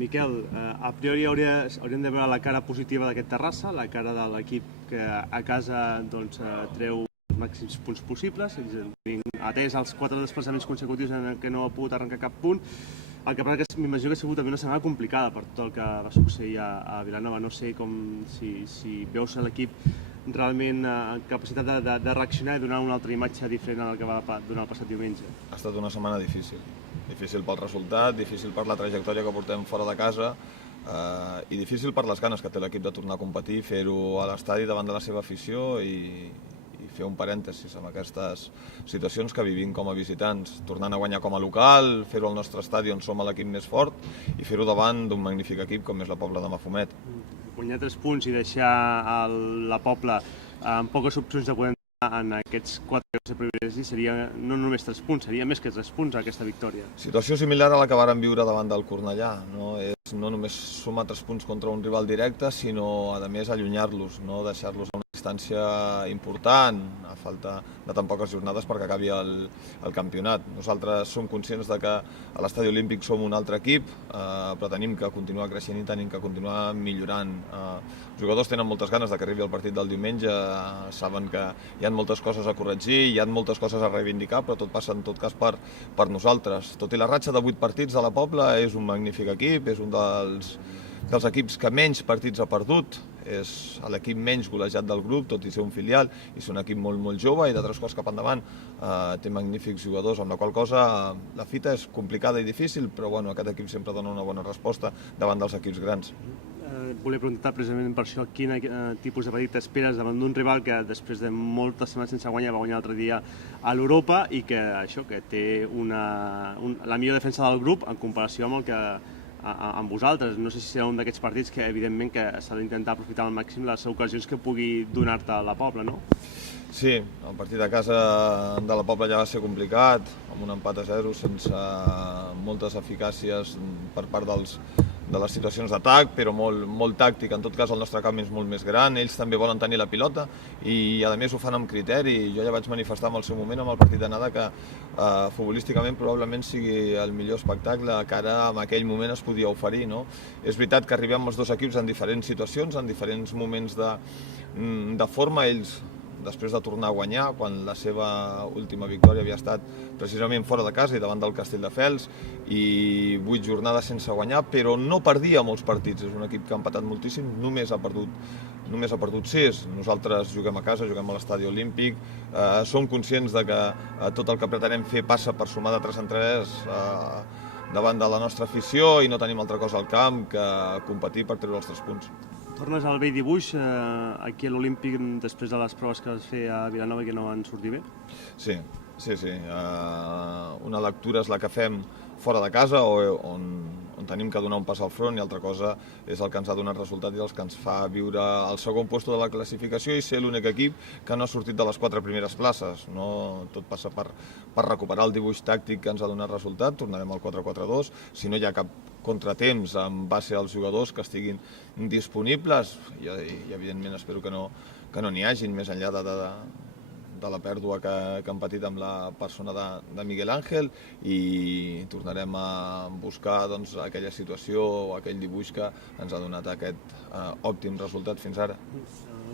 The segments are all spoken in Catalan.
Miquel, a priori hauríem de veure la cara positiva d'aquest Terrassa, la cara de l'equip que a casa treu els màxims punts possibles, atès els 4 desplaçaments consecutius en què no ha pogut arrencar cap punt. El que passa que m'imagino que ha sigut també una setmana complicada per tot el que va succeir a Vilanova. No sé si veus l'equip realment en capacitat de reaccionar i donar una altra imatge diferent a la que va donar el passat diumenge. Ha estat una setmana difícil. Difícil pel resultat, difícil per la trajectòria que portem fora de casa i difícil per les ganes que té l'equip de tornar a competir, fer-ho a l'estadi davant de la seva afició i fer un parèntesis amb aquestes situacions que vivim com a visitants, tornant a guanyar com a local, fer-ho al nostre estadi on som l'equip més fort i fer-ho davant d'un magnífic equip com és la Pobla de Mafumet. Guanyar 3 punts i deixar la Pobla amb poques opcions de poder en aquests 4 de privilegi seria no només 3 punts, seria més que 3 punts aquesta victòria. Situació similar a la que vàrem viure davant del Cornellà, no? És no només sumar 3 punts contra un rival directe, sinó a més allunyar-los, no? Deixar-los a una distància important, a falta de tan poques jornades perquè acabi el campionat. Nosaltres som conscients de que a l'Estadi Olímpic som un altre equip, però tenim que continuar creixent i tenim que continuar millorant. Els jugadors tenen moltes ganes de que arribi el partit del diumenge, saben que hi ha moltes coses a corregir, hi ha moltes coses a reivindicar, però tot passa en tot cas per nosaltres. Tot i la ratxa de 8 partits de la Pobla, és un magnífic equip, és un dels equips que menys partits ha perdut, és l'equip menys golejat del grup, tot i ser un filial, i és un equip molt jove i de 3 quarts cap endavant té magnífics jugadors, amb la qual cosa la fita és complicada i difícil, però bueno, aquest equip sempre dona una bona resposta davant dels equips grans. Volia preguntar precisament per això quin tipus de partit t'esperes davant d'un rival que després de moltes setmanes sense guanyar va guanyar l'altre dia a l'Europa i que té la millor defensa del grup en comparació amb vosaltres. No sé si serà un d'aquests partits que evidentment que s'ha d'intentar aprofitar al màxim les ocasions que pugui donar-te a la Pobla, no? Sí, el partit a casa de la Pobla ja va ser complicat, amb un empat a 0 sense moltes eficàcies per part de les situacions d'atac, però molt tàctic. En tot cas, el nostre camp és molt més gran, ells també volen tenir la pilota i, a més, ho fan amb criteri. Jo ja vaig manifestar en el seu moment, amb el partit d'anada, que futbolísticament probablement sigui el millor espectacle que ara en aquell moment es podia oferir, no? És veritat que arribem els 2 equips en diferents situacions, en diferents moments de forma. Ells, després de tornar a guanyar, quan la seva última victòria havia estat precisament fora de casa i davant del Castelldefels, i 8 jornades sense guanyar, però no perdia molts partits. És un equip que ha empatat moltíssim, només ha perdut 6. Nosaltres juguem a casa, juguem a l'Estadi Olímpic, som conscients de que tot el que pretenem fer passa per sumar de 3 en 3 davant de la nostra afició i no tenim altra cosa al camp que competir per treure els 3 punts. Tornes al vell dibuix aquí a l'Olímpic després de les proves que vas fer a Vilanova i que no van sortir bé? Sí. Una lectura és la que fem fora de casa, on tenim que donar un pas al front, i altra cosa és el que ens ha donat resultat i el que ens fa viure al segon lloc de la classificació i ser l'únic equip que no ha sortit de les 4 primeres places. No, tot passa per recuperar el dibuix tàctic que ens ha donat resultat, tornarem al 4-4-2, si no hi ha cap contratemps en base als jugadors que estiguin disponibles, i evidentment espero que no n'hi hagin, més enllà de la pèrdua que hem patit amb la persona de Miguel Ángel, i tornarem a buscar aquella situació o aquell dibuix que ens ha donat aquest òptim resultat fins ara.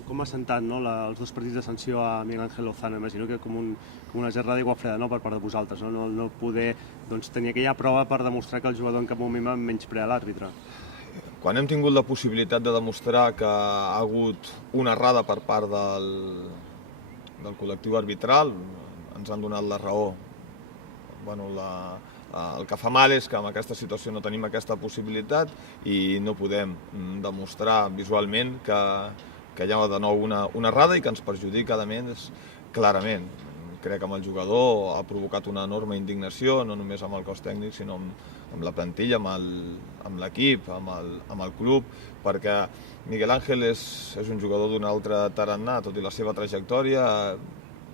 Com ha sentat els 2 partits de sanció a Miguel Ángel Lozano? Imagino que com una gerra d'aigua freda per part de vosaltres, no poder tenir aquella prova per demostrar que el jugador en cap moment va menysprea l'àrbitre. Quan hem tingut la possibilitat de demostrar que ha hagut una errada per part del col·lectiu arbitral, ens han donat la raó. El que fa mal és que en aquesta situació no tenim aquesta possibilitat i no podem demostrar visualment que hi ha de nou una errada i que ens perjudica clarament. Crec que amb el jugador ha provocat una enorme indignació, no només amb el cos tècnic, sinó amb la plantilla, amb l'equip, amb el club, perquè Miguel Ángel és un jugador d'un altre tarannà, tot i la seva trajectòria.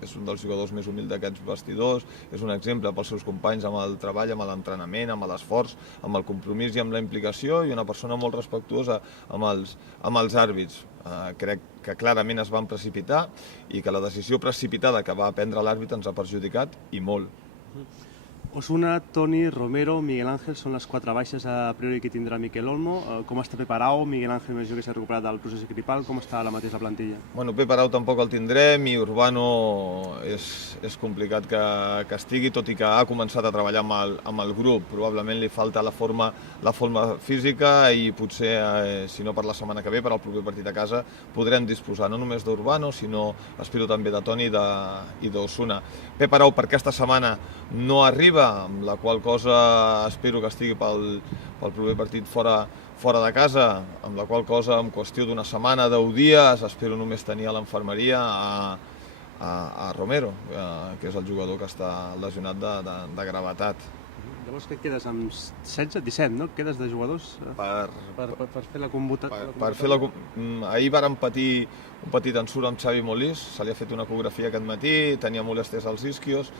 És un dels jugadors més humils d'aquests vestidors, és un exemple pels seus companys amb el treball, amb l'entrenament, amb l'esforç, amb el compromís i amb la implicació, i una persona molt respectuosa amb els àrbits. Crec que clarament es van precipitar i que la decisió precipitada que va prendre l'àrbitre ens ha perjudicat i molt. Osuna, Toni, Romero, Miguel Ángel són les 4 baixes a priori que tindrà Miquel Olmo. Com està Peparau? Miguel Ángel m'imagino que s'ha recuperat del procés gripal. Com està la mateixa plantilla? Bueno, Peparau tampoc el tindrem i Urbano és complicat que estigui, tot i que ha començat a treballar amb el grup. Probablement li falta la forma física i potser, si no per la setmana que ve, per al proper partit a casa, podrem disposar no només d'Urbano, sinó espero també de Toni i d'Osuna. Peparau per aquesta setmana no arriba, amb la qual cosa espero que estigui pel proper partit fora de casa, amb la qual cosa en qüestió d'una setmana, 10 dies, espero només tenir a l'infermeria a Romero, que és el jugador que està lesionat de gravetat. Llavors que quedes amb 16, 17, no? Quedes de jugadors per fer la convocatòria? Ahir vàrem patir un petit ensurt amb Xavi Molís, se li ha fet una ecografia aquest matí, tenia molèsties als isquios,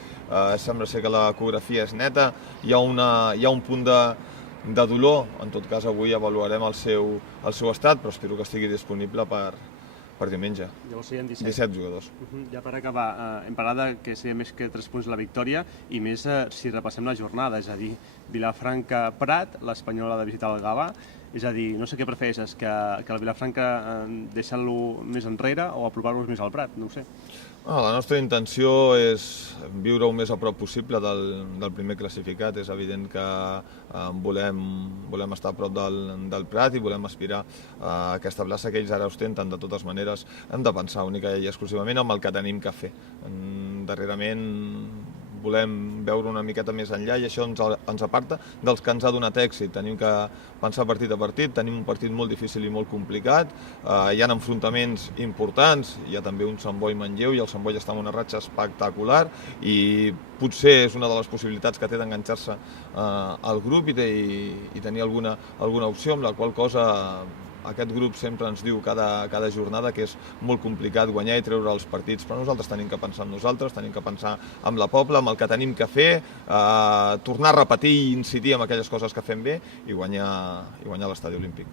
sembla ser que l'ecografia és neta, hi ha un punt de dolor, en tot cas avui avaluarem el seu estat, però espero que estigui disponible per diumenge. Llavors serien 17 jugadors. Ja per acabar, hem parlat que seria més que 3 punts la victòria i més si repassem la jornada, és a dir, Vilafranca-Prat, l'Espanyol ha de visitar el Gavà, és a dir, no sé què prefereixes, que el Vilafranca deixar-lo més enrere o apropar-los més al Prat, no ho sé. La nostra intenció és viure-ho més a prop possible del primer classificat. És evident que volem estar a prop del Prat i volem aspirar a aquesta plaça que ells ara ostenten. De totes maneres, hem de pensar únicament i exclusivament en el que tenim que fer. Darrerament volem veure una miqueta més enllà i això ens aparta dels que ens ha donat èxit. Tenim que pensar partit a partit, tenim un partit molt difícil i molt complicat, hi ha enfrontaments importants, hi ha també un Sant Boi Manlleu i el Sant Boi està en una ratxa espectacular i potser és una de les possibilitats que té d'enganxar-se al grup i tenir alguna opció, amb la qual cosa aquest grup sempre ens diu cada jornada que és molt complicat guanyar i treure els partits, però nosaltres tenim que pensar en nosaltres, tenim que pensar en la Pobla, amb el que tenim que fer, tornar a repetir i incidir en aquelles coses que fem bé i guanyar l'Estadi Olímpic.